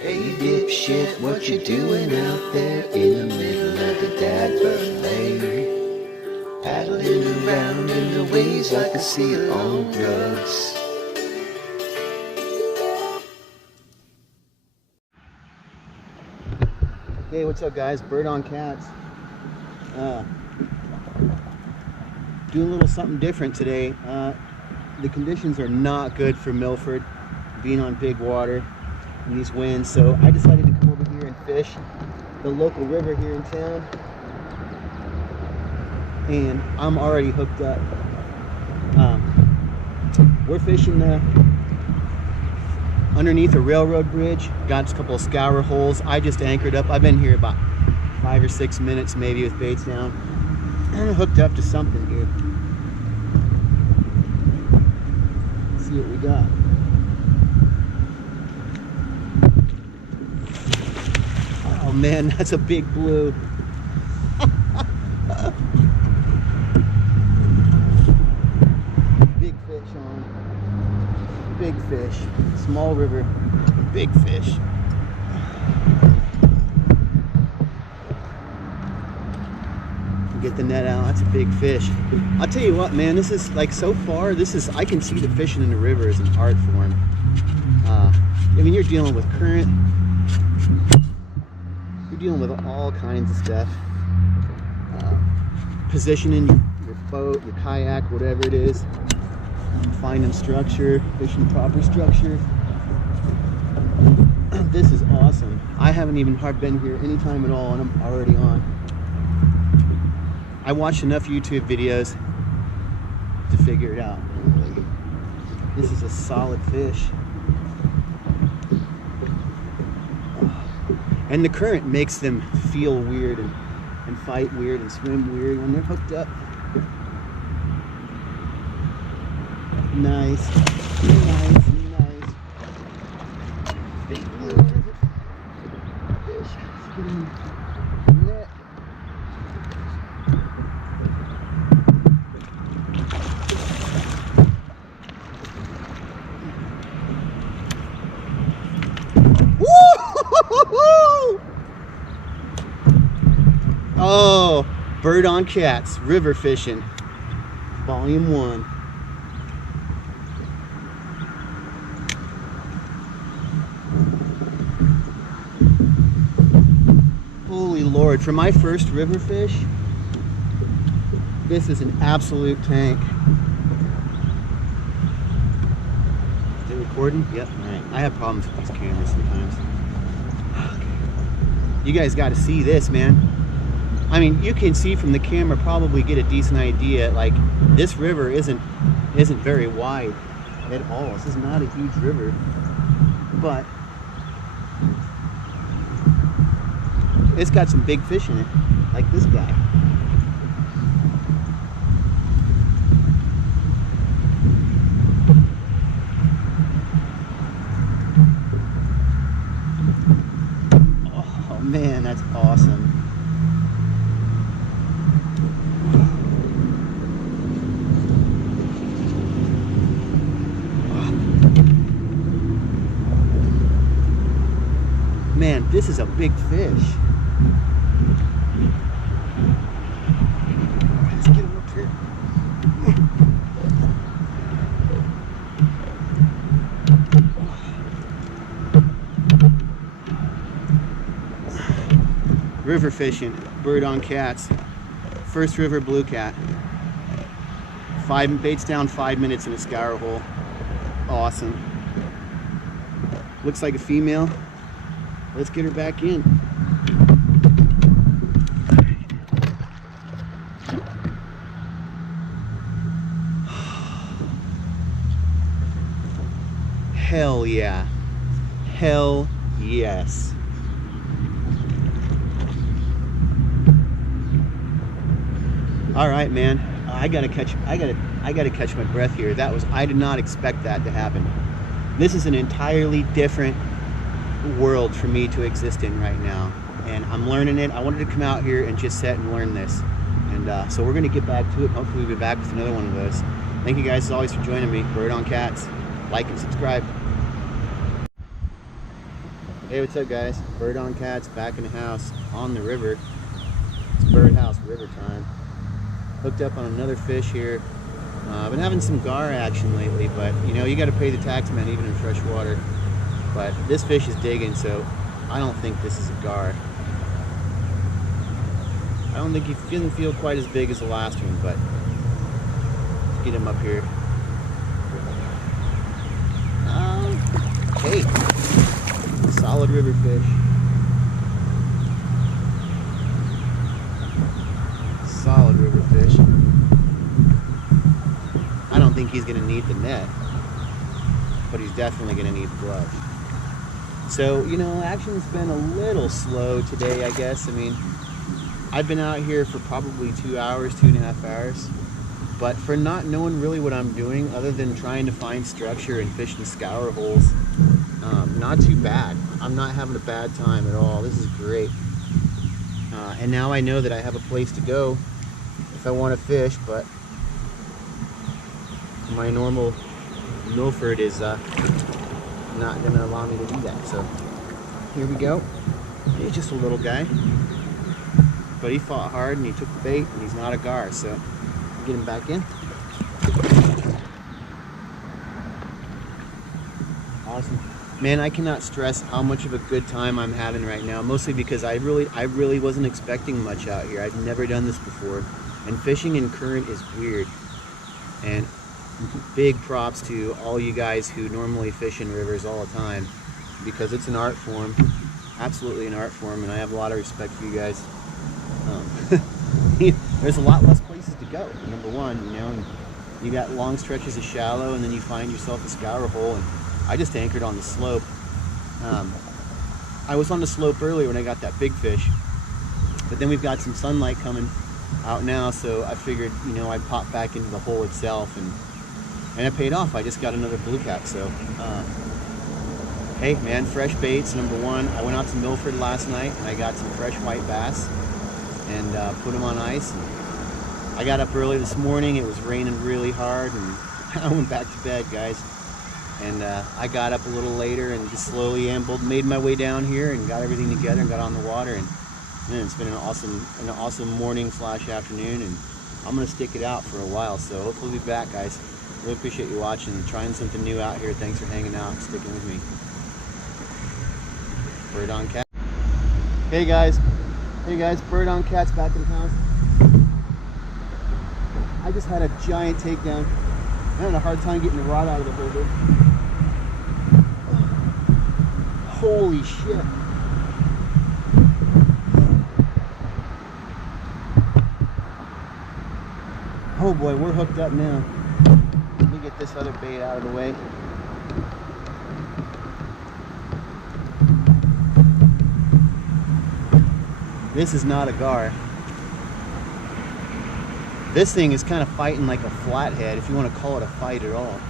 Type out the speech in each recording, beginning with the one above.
Hey dipshit, what you doing out there in the middle of the Dadburn Lake? Paddling around in the waves like a seal on drugs. Hey, what's up guys? Bird on Cats. Doing a little something different today. The conditions are not good for Milford, being on big water and these winds, so I decided to come over here and fish the local river here in town. And I'm already hooked up. We're fishing underneath a railroad bridge. Got a couple of scour holes. I just anchored up. I've been here about 5 or 6 minutes maybe with baits down. I'm hooked up to something here. Let's see what we got. Oh man, that's a big blue. Big fish on. Big fish. Small river. Big fish. Get the net out. That's a big fish. I'll tell you what, man, this is like, so far, I can see the fishing in the river as an art form. I mean, you're dealing with current, you're dealing with all kinds of stuff. Positioning your boat, your kayak, whatever it is, finding structure, fishing proper structure. This is awesome. I haven't even been here any time at all, and I'm already on. I watched enough YouTube videos to figure it out. This is a solid fish. And the current makes them feel weird and fight weird and swim weird when they're hooked up. Nice. Nice, nice. Big blue fish. Let's get in the net. Oh, Bird on Cats, river fishing, volume 1. Holy Lord, for my first river fish, this is an absolute tank. Is it recording? Yep, all right. I have problems with these cameras sometimes. You guys got to see this, man. I mean, you can see from the camera, probably get a decent idea. Like, this river isn't very wide at all. This is not a huge river, but it's got some big fish in it, like this guy. Oh man, that's awesome. Man, this is a big fish. Let's get him up here. River fishing, Bird on Cats. First river blue cat. 5 baits down, 5 minutes in a scour hole. Awesome. Looks like a female. Let's get her back in. Hell yeah. Hell yes. All right, man. I gotta catch my breath here. I did not expect that to happen. This is an entirely different world for me to exist in right now, and I'm learning it. I wanted to come out here and just sit and learn this, and so we're gonna get back to it. Hopefully we'll be back with another one of those. Thank you guys as always for joining me. Bird on Cats. Like and subscribe. Hey, what's up, guys? Bird on Cats back in the house on the river. It's birdhouse river time. Hooked up on another fish here. I've been having some gar action lately, but you know, you got to pay the tax man even in fresh water. But this fish is digging, so I don't think this is a gar. I don't think he doesn't feel quite as big as the last one, but let's get him up here. Hey, solid river fish. Solid river fish. I don't think he's going to need the net, but he's definitely going to need the glove. So, you know, action's been a little slow today, I guess. I mean, I've been out here for probably 2 hours, 2.5 hours, but for not knowing really what I'm doing other than trying to find structure and fish in scour holes, not too bad. I'm not having a bad time at all. This is great. And now I know that I have a place to go if I want to fish, but my normal Milford is not going to allow me to do that. So here we go. He's just a little guy, but he fought hard and he took the bait, and he's not a gar, so get him back in. Awesome. Man, I cannot stress how much of a good time I'm having right now, mostly because I really wasn't expecting much out here. I've never done this before, and fishing in current is weird. And big props to all you guys who normally fish in rivers all the time, because it's an art form, absolutely an art form, and I have a lot of respect for you guys. There's a lot less places to go, number one, you know, and you got long stretches of shallow, and then you find yourself a scour hole, and I just anchored on the slope. I was on the slope earlier when I got that big fish, but then we've got some sunlight coming out now, so I figured, you know, I'd pop back into the hole itself, and it paid off. I just got another blue cap. So hey man, fresh baits, number one. I went out to Milford last night and I got some fresh white bass and put them on ice. And I got up early this morning. It was raining really hard, and I went back to bed, guys. And I got up a little later and just slowly ambled, made my way down here and got everything together and got on the water. And man, it's been an awesome morning / afternoon, and I'm gonna stick it out for a while. So hopefully we'll be back, guys. Really appreciate you watching, trying something new out here. Thanks for hanging out and sticking with me. Bird on Cat. Hey guys, Bird on Cat's back in the house. I just had a giant takedown. I'm having a hard time getting the rod out of the holder. Holy shit. Oh boy, we're hooked up now. Let me get this other bait out of the way. This is not a gar. This thing is kind of fighting like a flathead, if you want to call it a fight at all.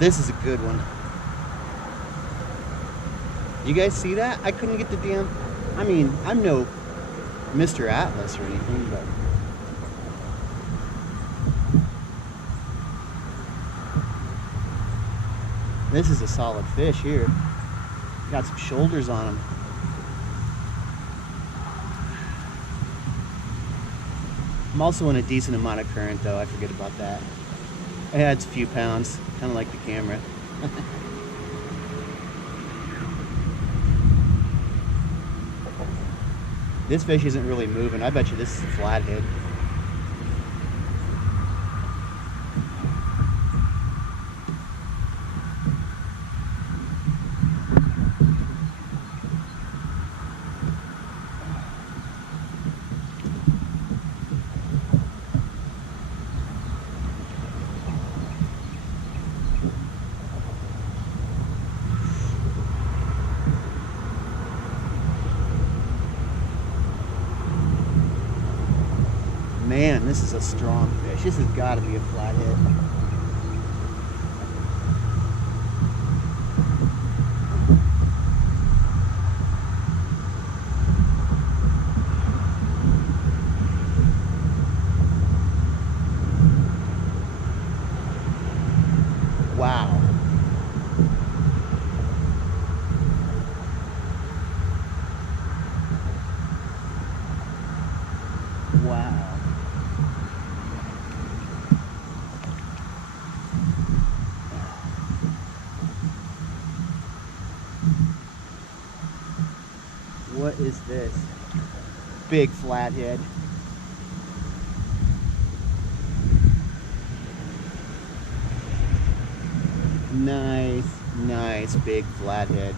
This is a good one. You guys see that? I couldn't get the damn... I mean, I'm no Mr. Atlas or anything, but... this is a solid fish here. Got some shoulders on him. I'm also in a decent amount of current, though. I forget about that. It adds a few pounds, kind of like the camera. This fish isn't really moving. I bet you this is a flathead. Man, this is a strong fish. This has got to be a flathead. What is this? Big flathead. Nice, nice big flathead.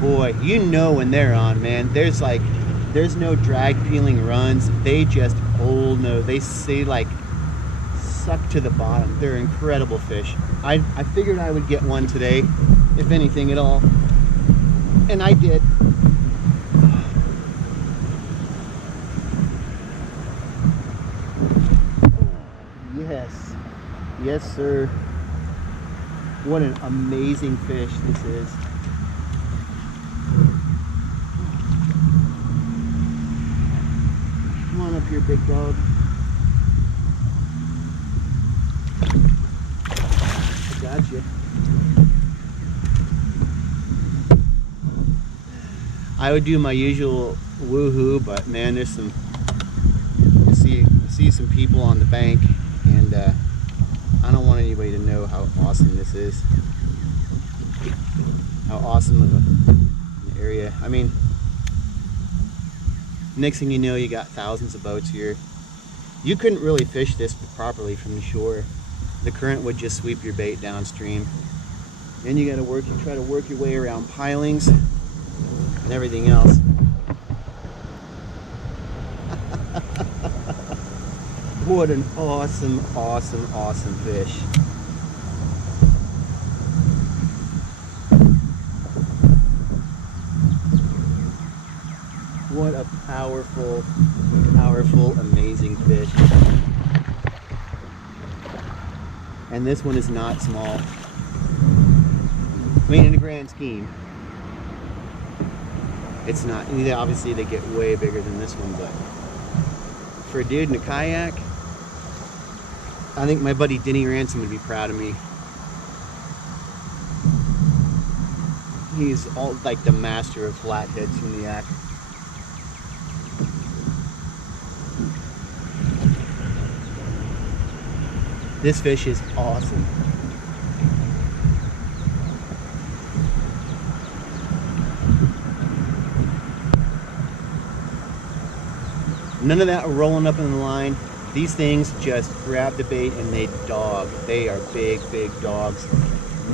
Boy, you know when they're on, man. There's no drag peeling runs. They just hold no. They like suck to the bottom. They're incredible fish. I figured I would get one today, if anything at all, and I did. Yes, yes, sir. What an amazing fish this is. Come on up here, big dog. I got you. I would do my usual woohoo, but man, there's some. See some people on the bank, and I don't want anybody to know how awesome this is. How awesome of an area. I mean, next thing you know, you got thousands of boats here. You couldn't really fish this properly from the shore. The current would just sweep your bait downstream. Then you got to try to work your way around pilings and everything else. What an awesome, awesome, awesome fish. What a powerful, powerful, amazing fish. And this one is not small. I mean, in the grand scheme, it's not. Obviously, they get way bigger than this one, but for a dude in a kayak, I think my buddy Denny Ransom would be proud of me. He's all like the master of flatheads from the yak. This fish is awesome. None of that rolling up in the line. These things just grab the bait and they dog. They are big, big dogs.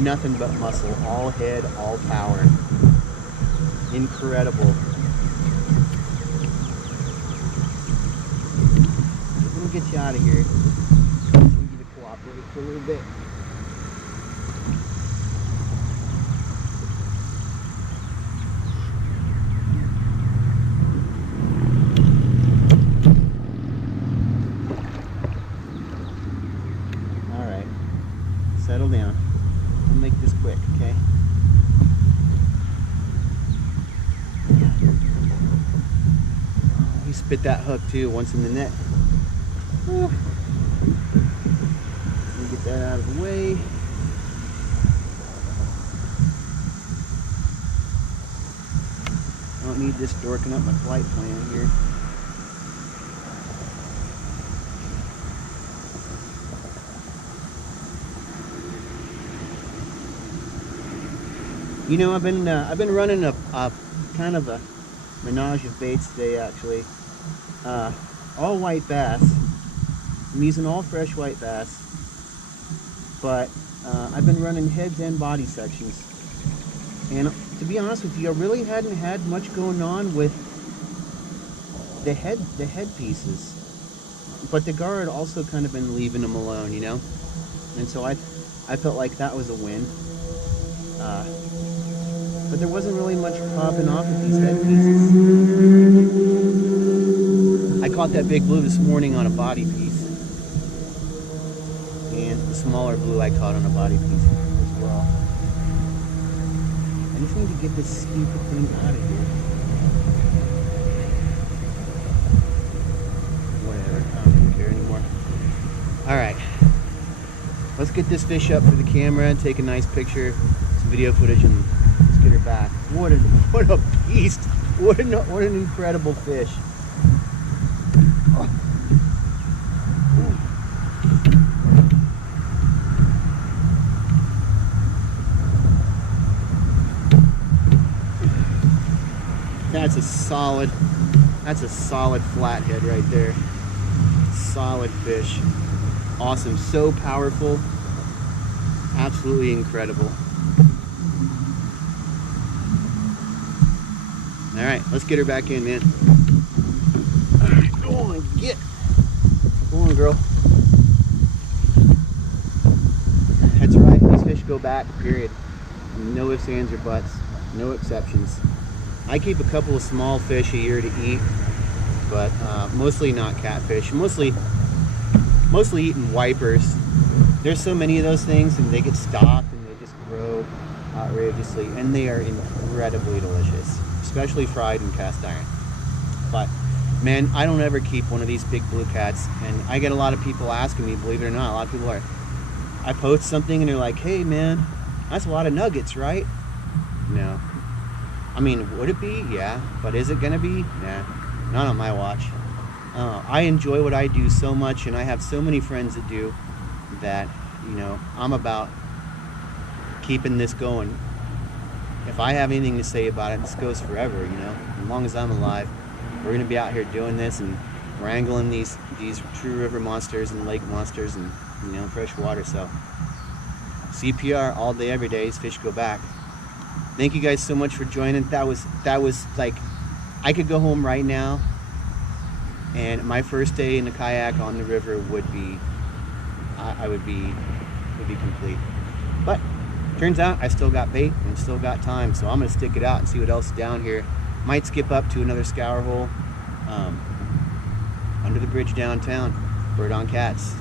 Nothing but muscle. All head, all power. Incredible. Let me get you out of here. I need you to cooperate for a little bit. Settle down. We'll make this quick, okay? You spit that hook too once in the net. Let me get that out of the way. I don't need this dorking up my flight plan here. You know, I've been running a kind of a menage of baits today, actually. All white bass. I'm using all fresh white bass, but I've been running heads and body sections. And to be honest with you, I really hadn't had much going on with the head pieces. But the gar had also kind of been leaving them alone, you know. And so I felt like that was a win. But there wasn't really much popping off with these head pieces. I caught that big blue this morning on a body piece. And the smaller blue I caught on a body piece as well. I just need to get this stupid thing out of here. Whatever, I don't even care anymore. Alright. Let's get this fish up for the camera and take a nice picture, some video footage, and get her back. What a beast! What an incredible fish! That's a solid flathead right there. Solid fish. Awesome. So powerful. Absolutely incredible. All right, let's get her back in, man. All right, go on, get. Go on, girl. That's right. These fish go back, period. No ifs, ands, or buts. No exceptions. I keep a couple of small fish a year to eat, but mostly not catfish. Mostly eating wipers. There's so many of those things, and they get stocked, and they just grow outrageously, and they are incredibly delicious, especially fried in cast iron. But man, I don't ever keep one of these big blue cats, and I get a lot of people asking me, believe it or not, a lot of people are, I post something and they're like, hey man, that's a lot of nuggets, right? No. I mean, would it be? Yeah. But is it gonna be? Nah, not on my watch. I enjoy what I do so much, and I have so many friends that do, that, you know, I'm about keeping this going. If I have anything to say about it, this goes forever, you know. As long as I'm alive, we're gonna be out here doing this and wrangling these true river monsters and lake monsters and, you know, fresh water. So CPR all day, every day, as fish go back. Thank you guys so much for joining. That was like, I could go home right now, and my first day in the kayak on the river would be, would be complete. But turns out I still got bait and still got time, so I'm gonna stick it out and see what else is down here. Might skip up to another scour hole under the bridge downtown. Bird on cats.